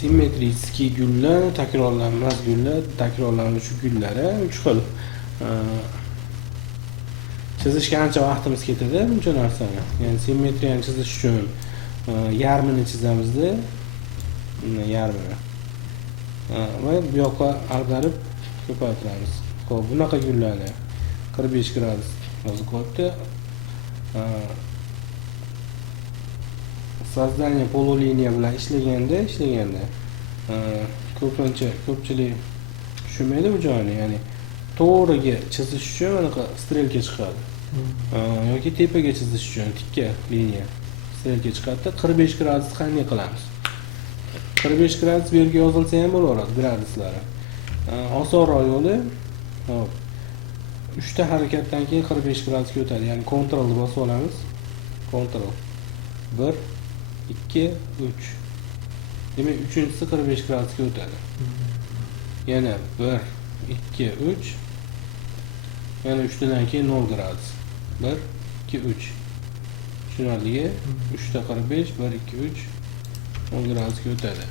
Simmetrический gullar, takrorlanmas gullar, takrorlanuvchi gullari 3 xil. Chizishga ancha vaqtimiz ketadi buncha narsani. Ya'ni simmetriyani chizish uchun yarmini chizamizda, yarmini. Va bu yoqqa ag'darib ko'paytiramiz. Xo'p, bunaqa gullarni 45 gradus yozib qo'yibdi. Sozdание poluliniya bilan ishlaganda ko'pchilik tushunmaydi bu joyni, ya'ni to'g'riga chizish uchun anaqa strelka chiqadi. Yoki tepaga chizish uchun tikka liniya strelka chiqadi. 45 gradus qanday qilamiz? 45 gradus bu yerga yozilsa ham bo'laveradi graduslari. Osonroq yo'li, hop. 3 ta harakatdan keyin 45 gradusga o'tadi. Ya'ni Ctrl-ni bosib olamiz. Ctrl 1 2 3. Demak, uchinchisi 45 gradusga o'tadi. Yana 1 2 3. Yana 3 tadan keyin 0 gradus. 1 2 3. Tushunarligi 3 ta 45 1 2 3 0 gradusga o'tadi.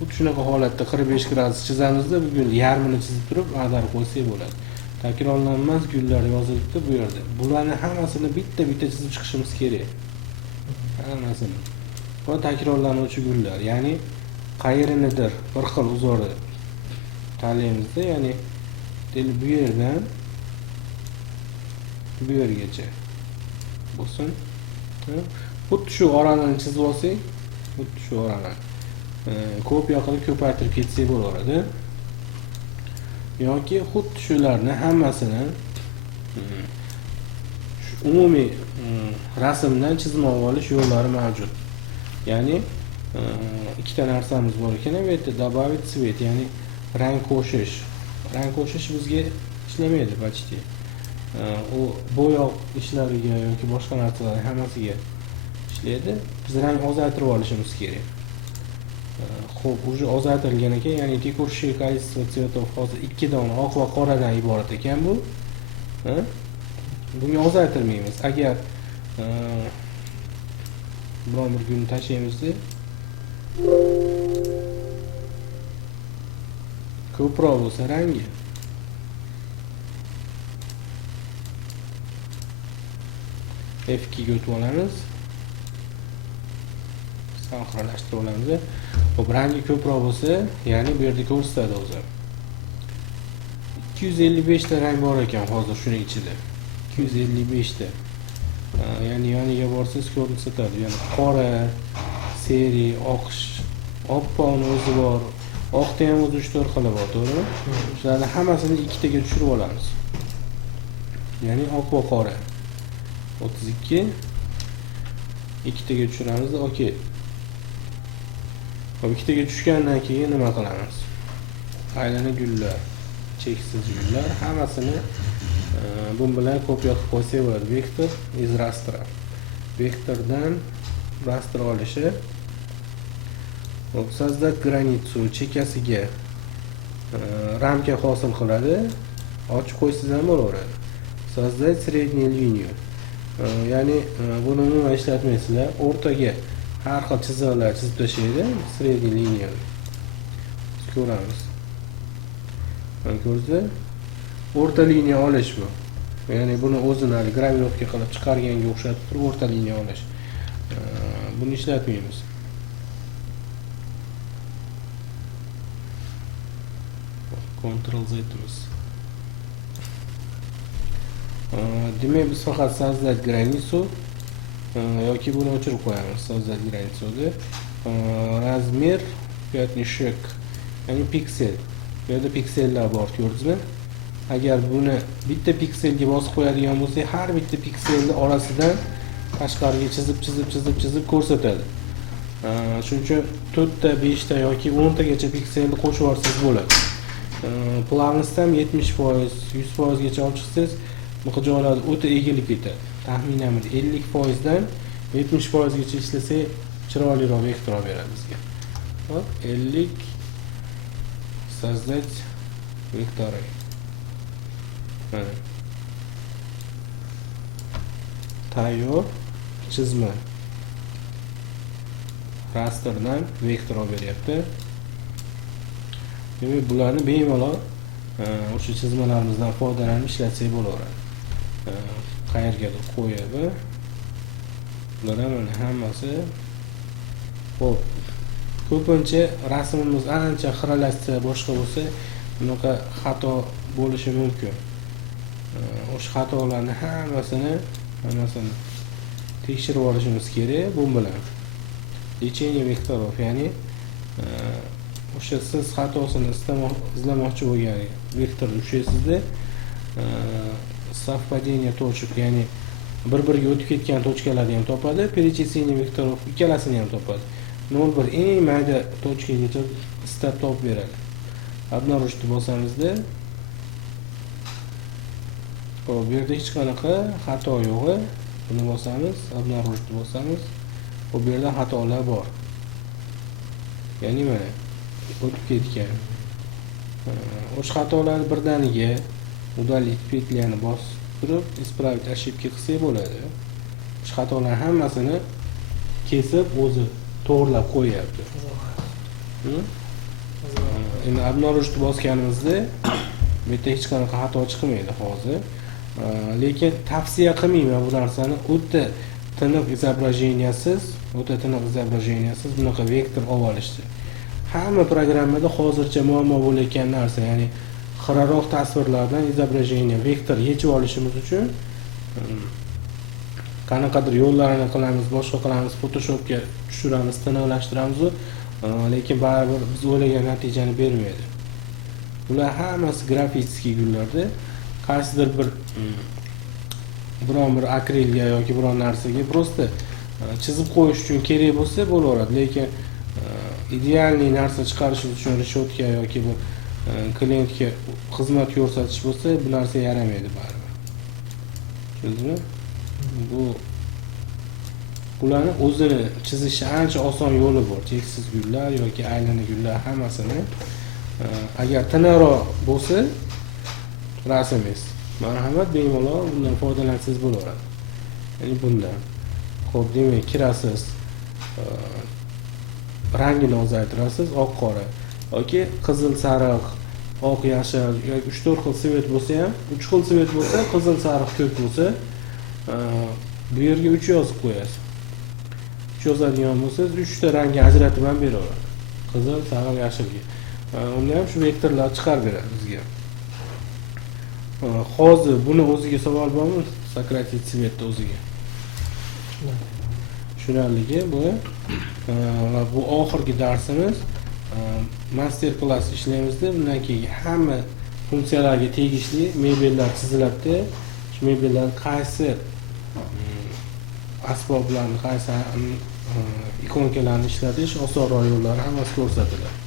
Bu shunaqa holatda 45 gradus chizamizda, bugun yarmini chizib turib ag'darib qo'ysak bo'ladi. Takrorlanmas gullar yozilibdi bu yerda. Bularni hammasini bitta-bitta chizib chiqishimiz kerak. Hammasini. Bu takrorlanuvchi gullar, ya'ni qayrinidir bir xil uzori tanlaymizda, ya'ni bu yerdan bu yergacha bo'lsin. Xuddi shu orani chizib olsak, xuddi shu orani ko'p qilib ko'paytirib ketsak bo'laveradi. Yoki xuddi shularni hammasini umumiy rasmdan chizib olish yo'llari mavjud. Ya'ni ikkita narsamiz bor ekan, bu yerda добавить цвет, ya'ni rang qo'shish. Rang qo'shish bizga ishlamaydi почти. U bo'yoq ishlariga yoki boshqa narsalar hammasiga ishlaydi. Biz rang ozaytirib olishimiz kerak. Xo'p, уже ozaytirilgan ekan, ya'ni tekurshiy количество цветов hozir 2 dona oq va qoradan iborat ekan bu. Bunga ozaytirmaymiz. Agar biron bir gulni tashlaymiz-da, ko'proq bo'lsa rangi F2 ga o'tib olamiz. Sinxronlashtirib olamiz. Xo'p, rangi ko'proq bo'lsa, ya'ni bu yerda ko'rsatadi o'zi. 255 ta rang bor ekan hozir shuning ichida. 255 ta. Ya'ni yoniga borsangiz ko'rsatadi. Ya'ni qora, seri, oqish, oppoqni o'zi bor. Oqda ham o'zi 3-4 xili bor, to'g'rimi? Shularni hammasini ikkitaga tushirib olamiz. Ya'ni oq va qora. 32 ikkitaga tushiramiz, okey. Hop, ikkitaga tushgandan keyin nima qilamiz? Aylana gullar, cheksiz gullar hammasini bu bilan kopiya qilib qo'ysak bo'ladi. Vektor iz rastra. Vektordan rastra olishi. Sozdать границу chekkasiga ramka hosil qiladi. Ochib qo'ysangiz ham bo'laveradi. Sozdать среднюю линию. Ya'ni buni umuman ishlatmaysizlar. O'rtaga har xil chiziqlar chizib tashlaydi. Sredniy liniya. Ko'ramiz. Mana ko'rdingizmi? O'rta liniya olish bu. Ya'ni buni o'zini gravirovka qilib chiqarganga o'xshatib turib o'rta liniya olish. Buni ishlatmaymiz. Ctrl Z etamiz. Demak, biz faqat sozdать границу yoki buni o'chirib qo'yamiz. Sozdать границу deb. Razmer пятнишек, ya'ni piksel. Bu yerda piksellar bor, ko'rdingizmi? Agar buni bitta pikselga bosib qo'yadigan bo'lsak, har bitta pikselning orasidan tashqariga chizib ko'rsatadi. Shuning uchun 4 ta, 5 ta yoki 10 tagacha pikselni qo'shib olsangiz bo'ladi. Plansdan 70%, 100% gacha olib chiqsangiz, bu joylarda o'ta egilib ketadi. Taxminan 50% dan 70% gacha ishlasak, chiroyliroq vektor beradi bizga. Hop, 50 создать vektori. Mana. Tayyor chizma. Rasterdan vektor beryapti. Demak, bularni bemalol o'sha chizmalarimizdan foydalanib ishlatsak bo'laveradi. Qayergadir qo'yib, bular ham mana hammasi. Xo'p, ko'pincha rasmimiz ancha xiralashsa, boshqa bo'lsa, bunaqa xato bo'lishi mumkin. O'sha xatolarni hammasini tekshirib olishimiz kerak bu bilan. Lechение vektorov, ya'ni o'sha siz xatosini izlamoqchi bo'lgan vektor ushlaysizda, совпадение точек, ya'ni bir-biriga o'tib ketgan tochkalarni ham topadi, перечисление vektorov ikkalasini ham topadi. 0,1 eng mayda tochkagacha istab topib beradi. Обнаружить bo'lsamizda, hop, bu yerda hech qanaqa xato yo'q. Buni bosamiz, обнаружить bo'lsamiz, bu yerda xatolar bor. Ya'ni mana o'tib ketgan. O'sha xatolarni birdaniga удалить petlyani bosib turib, исправить ошибки qilsak bo'ladi. O'sha xatolar hammasini kesib o'zi to'g'rilab qo'yapti. Endi обнаружить bosganimizda bu yerda hech qanaqa xato chiqmaydi hozir. Lekin tavsiya qilmayman bu narsani. O'ta tiniq izobrajeniyasiz bunaqa vektor olib olishni. Hamma programmada hozircha muammo bo'layotgan narsa, ya'ni xiraroq tasvirlardan izobrazeniya vektor yechib olishimiz uchun qanaqadir yo'llarini qilamiz, boshqa qilamiz, Photoshopga tushiramiz, tiniqlashtiramiz, lekin baribir biz o'ylagan natijani bermaydi. Bular hammasi grafический gullarda qaysidir biron bir akrelga yoki biron narsaga просто chizib qo'yish uchun kerak bo'lsa bo'laveradi, lekin idealniy narsa chiqarish uchun rishotka yoki bir klientga xizmat ko'rsatish bo'lsa, bu narsa yaramaydi baribir. Tushundingmi? Bularni o'zini chizishi ancha oson yo'li bor. Cheksiz gullar yoki aylana gullar hammasini agar tiniqroq bo'lsa rasmingiz, marhamat, bemalol bundan foydalansangiz bo'laveradi. Ya'ni bundan. Xo'p, demak, kirasiz, rangini ozaytirasiz, oq qora yoki qizil sariq, oq yashil yoki 3-4 xil svet bo'lsa ham, 3 xil svet bo'lsa, qizil sariq ko'k bo'lsa, bu yerga 3 yozib qo'yasiz. 3 yozadigan bo'lsangiz, 3 ta rangni ajratib ham beraveradi. Qizil, sariq, yashilga. Unda ham shu vektorlar chiqarib beradi bizga. Hozir buni o'ziga savol bormi? Sokratid svetni o'ziga. Tushunarligi bu. Va bu oxirgi darsimiz. Master class ishlaymizda, bundan keyin hamma funksiyalarga tegishli mebellar chiziladi. Shu mebellar qaysi asboblarni, qaysi ikonkalarni ishlatish osonroq yo'llari hammasi ko'rsatiladi.